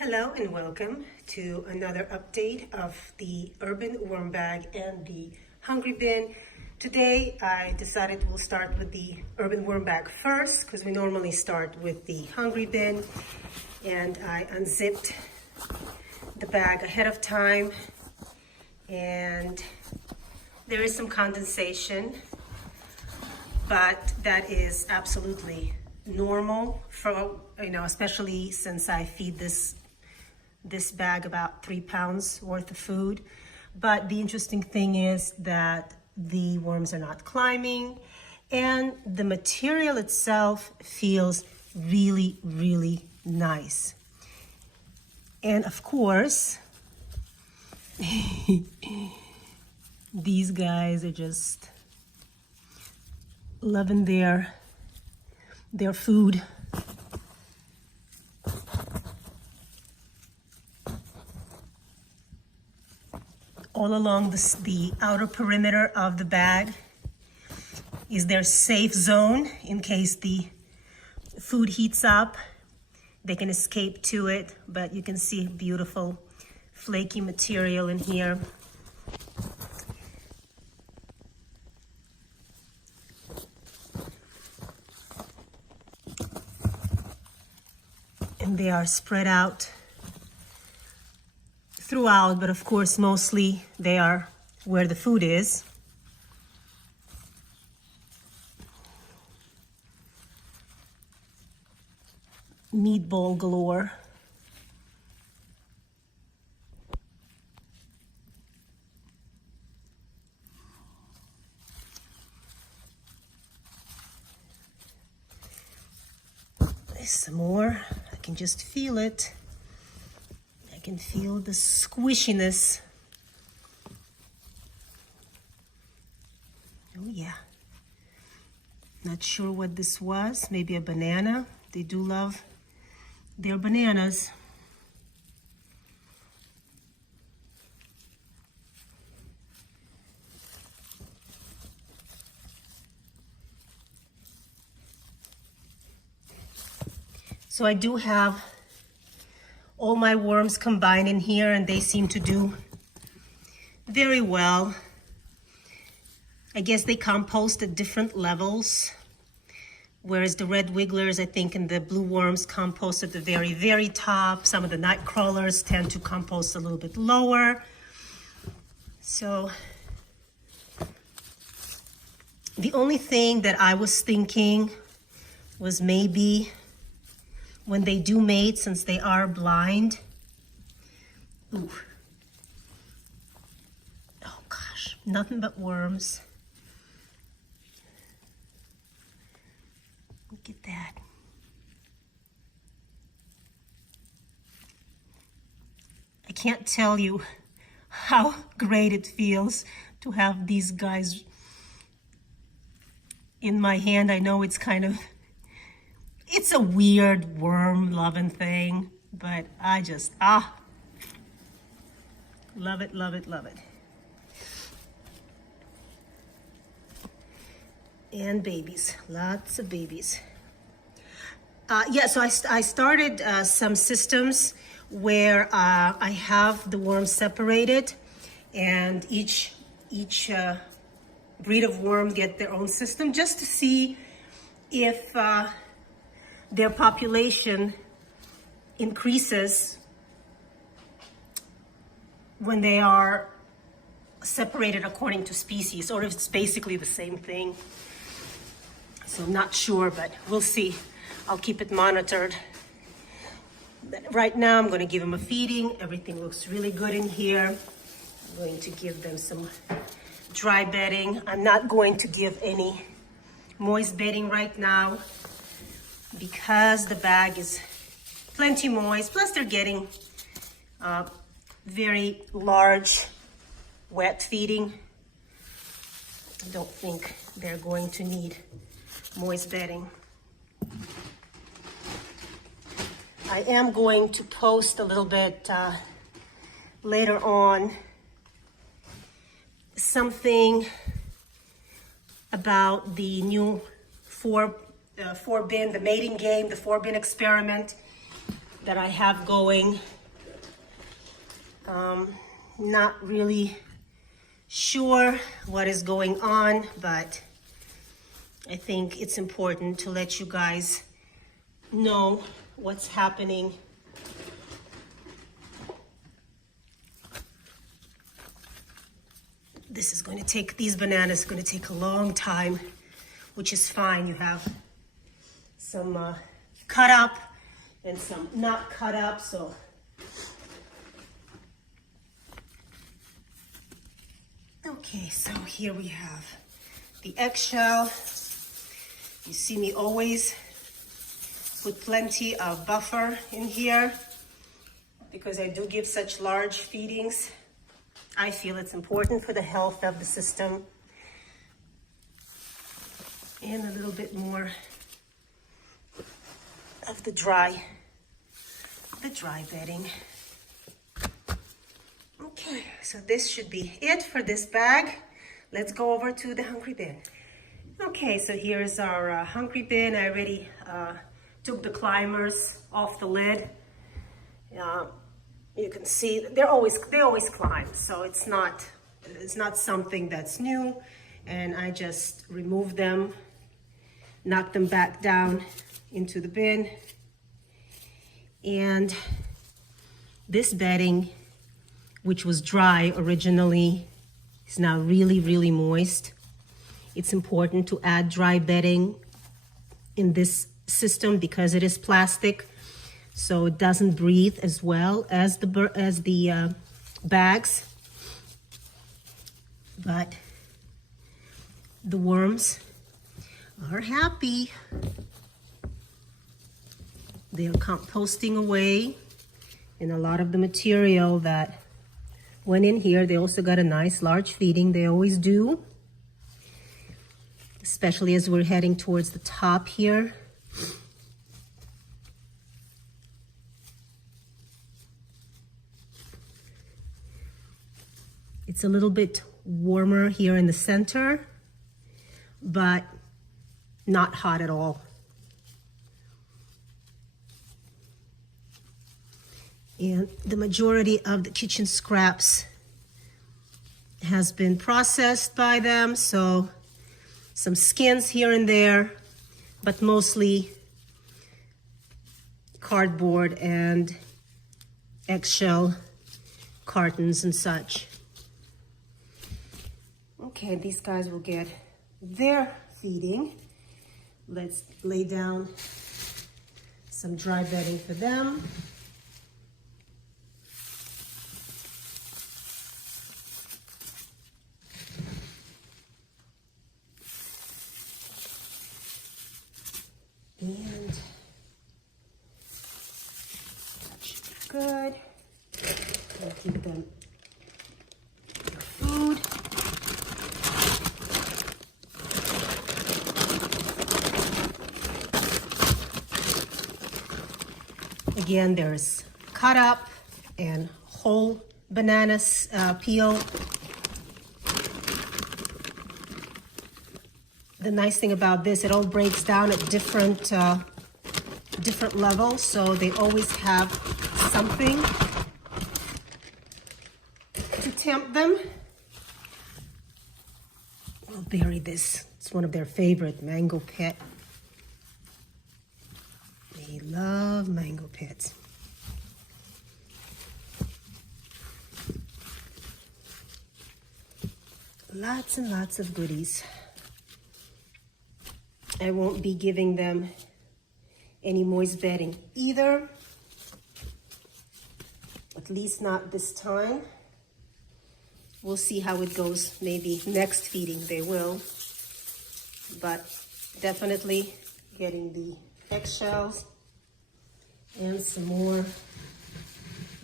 Hello and welcome to another update of the Urban Worm Bag and the Hungry Bin. Today I decided we'll start with the Urban Worm Bag first because we normally start with the Hungry Bin, and I unzipped the bag ahead of time and there is some condensation, but that is absolutely normal for, especially since I feed this bag about 3 pounds worth of food. But the interesting thing is that the worms are not climbing and the material itself feels really, really nice. And of course, these guys are just loving their food. All along the outer perimeter of the bag is their safe zone in case the food heats up. They can escape to it, but you can see beautiful flaky material in here. And they are spread out throughout, but of course mostly they are where the food is. Meatball galore. There's some more. I can just feel it. I can feel the squishiness. Oh yeah. Not sure what this was. Maybe a banana. They do love their bananas. So I do have all my worms combined in here, and they seem to do very well. I guess they compost at different levels, whereas the red wigglers, I think, and the blue worms compost at the very, very top. Some of the night crawlers tend to compost a little bit lower. So the only thing that I was thinking was maybe when they do mate, since they are blind. Ooh. Oh gosh, nothing but worms. Look at that. I can't tell you how great it feels to have these guys in my hand. I know it's it's a weird worm loving thing, but I just, love it, love it, love it. And babies, lots of babies. So I started some systems where I have the worms separated, and each breed of worm get their own system, just to see if their population increases when they are separated according to species, or if it's basically the same thing. So I'm not sure, but we'll see. I'll keep it monitored. Right now I'm going to give them a feeding. Everything looks really good in here. I'm going to give them some dry bedding. I'm not going to give any moist bedding right now, because the bag is plenty moist. Plus they're getting very large wet feeding. I don't think they're going to need moist bedding. I am going to post a little bit later on something about the new four bin, the mating game, the 4-bin experiment that I have going. Not really sure what is going on, but I think it's important to let you guys know what's happening. This is going to take, these bananas are going to take a long time, which is fine. You have some cut up and some not cut up, so okay, so here we have the eggshell. You see me always put plenty of buffer in here because I do give such large feedings. I feel it's important for the health of the system. And a little bit more of the dry bedding. Okay, so this should be it for this bag. Let's go over to the hungry bin. Okay, so here's our hungry bin. I already took the climbers off the lid. You can see they always climb, so it's not something that's new. And I just removed them, knocked them back down into the bin. And this bedding, which was dry originally, is now really, really moist. It's important to add dry bedding in this system because it is plastic, so it doesn't breathe as well as the bags. But the worms are happy. They're composting away, and a lot of the material that went in here, they also got a nice large feeding. They always do, especially as we're heading towards the top here. It's a little bit warmer here in the center, but not hot at all. And the majority of the kitchen scraps has been processed by them, so some skins here and there, but mostly cardboard and eggshell cartons and such. Okay, these guys will get their feeding. Let's lay down some dry bedding for them. And that should be good. I'll give them their food. Again, there's cut up and whole bananas peel. The nice thing about this, it all breaks down at different levels, so they always have something to tempt them. I'll bury this. It's one of their favorite, mango pit. They love mango pits. Lots and lots of goodies. I won't be giving them any moist bedding either, at least not this time. We'll see how it goes. Maybe next feeding they will, but definitely getting the eggshells and some more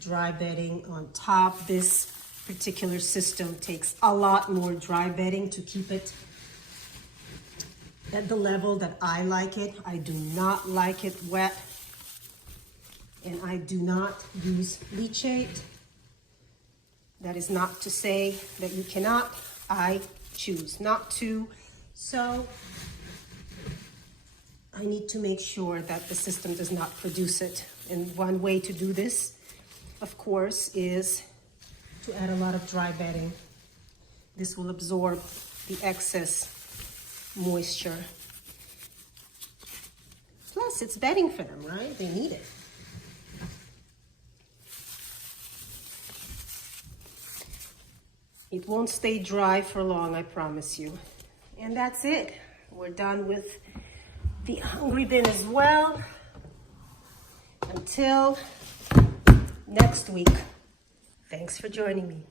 dry bedding on top. This particular system takes a lot more dry bedding to keep it at the level that I like it. I do not like it wet, and I do not use leachate. That is not to say that you cannot. I choose not to. So I need to make sure that the system does not produce it And one way to do this, of course, is to add a lot of dry bedding. This will absorb the excess moisture. Plus, it's bedding for them, right? They need it. It won't stay dry for long, I promise you. And that's it. We're done with the Hungry Bin as well. Until next week. Thanks for joining me.